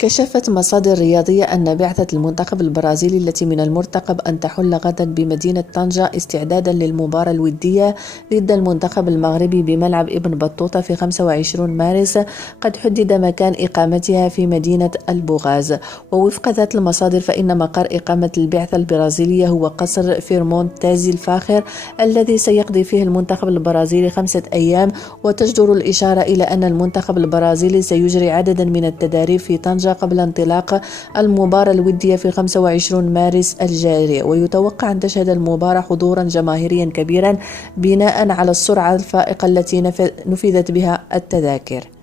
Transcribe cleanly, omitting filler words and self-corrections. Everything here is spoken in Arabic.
كشفت مصادر رياضية أن بعثة المنتخب البرازيلي التي من المرتقب أن تحل غدا بمدينة طنجة استعدادا للمباراة الودية ضد المنتخب المغربي بملعب ابن بطوطة في 25 مارس قد حدد مكان إقامتها في مدينة البوغاز. ووفق ذات المصادر فإن مقر إقامة البعثة البرازيلية هو قصر فيرمونت تازي الفاخر الذي سيقضي فيه المنتخب البرازيلي 5 أيام. وتجدر الإشارة إلى أن المنتخب البرازيلي سيجري عددا من التدريب في طنجة قبل انطلاق المباراة الودية في 25 مارس الجاري. ويتوقع أن تشهد المباراة حضورا جماهيريا كبيرا بناء على السرعة الفائقة التي نفذت بها التذاكر.